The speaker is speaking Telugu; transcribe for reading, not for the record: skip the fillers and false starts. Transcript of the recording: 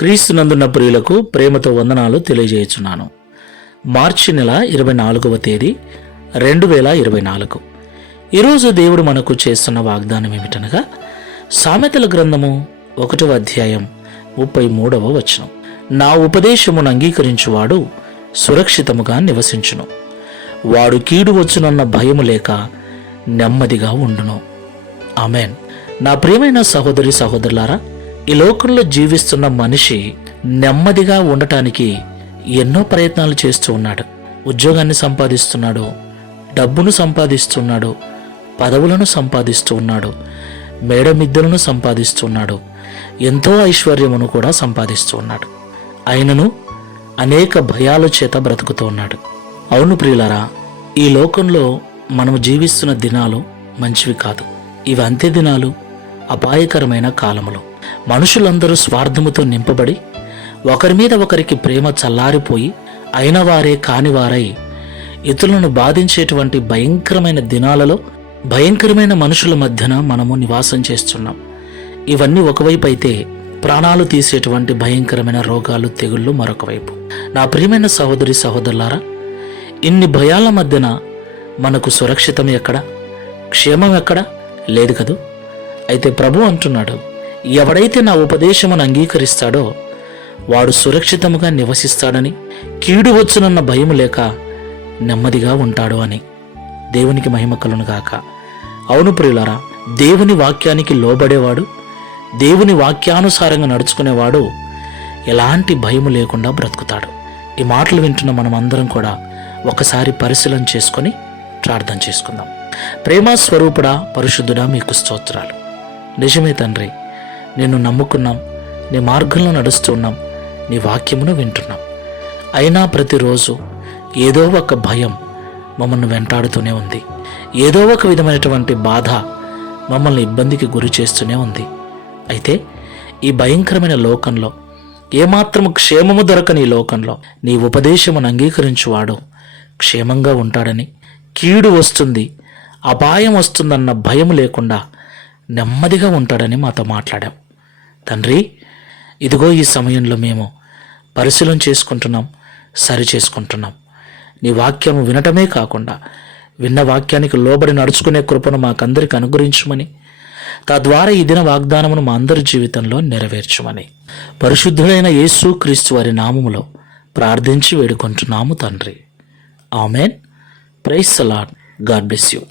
క్రీస్తునందున్న ప్రియులకు ప్రేమతో వందనాలు తెలియజేయుచున్నాను. మార్చి నెల 24వ తేదీ 2024. ఈరోజు దేవుడు మనకు చేస్తున్న వాగ్దానం ఏమిటనగా, సామెతల గ్రంథము 1వ అధ్యాయం 33వ వచనం. నా ఉపదేశమును అంగీకరించువాడు సురక్షితముగా నివసించును, వాడు కీడు వచ్చునన్న భయము లేక నెమ్మదిగా ఉండును. ఆమెన్. నా ప్రియమైన సహోదరి సహోదరులారా, ఈ లోకంలో జీవిస్తున్న మనిషి నెమ్మదిగా ఉండటానికి ఎన్నో ప్రయత్నాలు చేస్తూ ఉన్నాడు. ఉద్యోగాన్ని సంపాదిస్తున్నాడు, డబ్బును సంపాదిస్తున్నాడు, పదవులను సంపాదిస్తూ ఉన్నాడు, మేడమిద్దలను సంపాదిస్తున్నాడు, ఎంతో ఐశ్వర్యమును కూడా సంపాదిస్తూ ఉన్నాడు. అయినను అనేక భయాల చేత బ్రతుకుతూ ఉన్నాడు. అవును ప్రియులారా, ఈ లోకంలో మనము జీవిస్తున్న దినాలు మంచివి కాదు. ఇవి అంత్య దినాలు, అపాయకరమైన కాలములు. మనుషులందరూ స్వార్థముతో నింపబడి ఒకరి మీద ఒకరికి ప్రేమ చల్లారిపోయి అయిన వారే కానివారై ఇతరులను బాధించేటువంటి భయంకరమైన దినాలలో భయంకరమైన మనుషుల మధ్యన మనము నివాసం చేస్తున్నాం. ఇవన్నీ ఒకవైపు అయితే, ప్రాణాలు తీసేటువంటి భయంకరమైన రోగాలు, తెగుళ్ళు మరొక వైపు. నా ప్రియమైన సహోదరి సహోదరులారా, ఇన్ని భయాల మధ్యన మనకు సురక్షితం ఎక్కడ, క్షేమం ఎక్కడ? లేదు కదూ. అయితే ప్రభు అంటున్నాడు, ఎవడైతే నా ఉపదేశమును అంగీకరిస్తాడో వాడు సురక్షితముగా నివసిస్తాడని, కీడు వచ్చునన్న భయం లేక నెమ్మదిగా ఉంటాడు అని. దేవునికి మహిమ కలుగును గాక. అవును ప్రియులారా, దేవుని వాక్యానికి లోబడేవాడు, దేవుని వాక్యానుసారంగా నడుచుకునేవాడు ఎలాంటి భయము లేకుండా బ్రతుకుతాడు. ఈ మాటలు వింటున్న మనం అందరం కూడా ఒకసారి పరిశీలన చేసుకొని ప్రార్థన చేసుకుందాం. ప్రేమ స్వరూపుడా, పరిశుద్ధుడా, మీకు స్తోత్రాలు. నిజమే తండ్రి, నిన్ను నమ్ముకున్నాం, నీ మార్గంలో నడుస్తున్నాం, నీ వాక్యమును వింటున్నాం. అయినా ప్రతిరోజు ఏదో ఒక భయం మమ్మల్ని వెంటాడుతూనే ఉంది. ఏదో ఒక విధమైనటువంటి బాధ మమ్మల్ని ఇబ్బందికి గురి చేస్తూనే ఉంది. అయితే ఈ భయంకరమైన లోకంలో, ఏమాత్రము క్షేమము దొరకని ఈ లోకంలో నీ ఉపదేశమును అంగీకరించువాడు క్షేమంగా ఉంటాడని, కీడు వస్తుంది, అపాయం వస్తుందన్న భయం లేకుండా నెమ్మదిగా ఉంటాడని మాతో మాట్లాడాం. తండ్రి, ఇదిగో ఈ సమయంలో మేము పరిశీలన చేసుకుంటున్నాం, సరి చేసుకుంటున్నాం. నీ వాక్యము వినటమే కాకుండా విన్న వాక్యానికి లోబడి నడుచుకునే కృపను మాకందరికి అనుగ్రహించమని, తద్వారా ఈ దిన వాగ్దానమును మా అందరి జీవితంలో నెరవేర్చమని పరిశుద్ధుడైన యేసు క్రీస్తు వారి నామములో ప్రార్థించి వేడుకుంటున్నాము తండ్రి. Amen. Praise the lord. God bless you.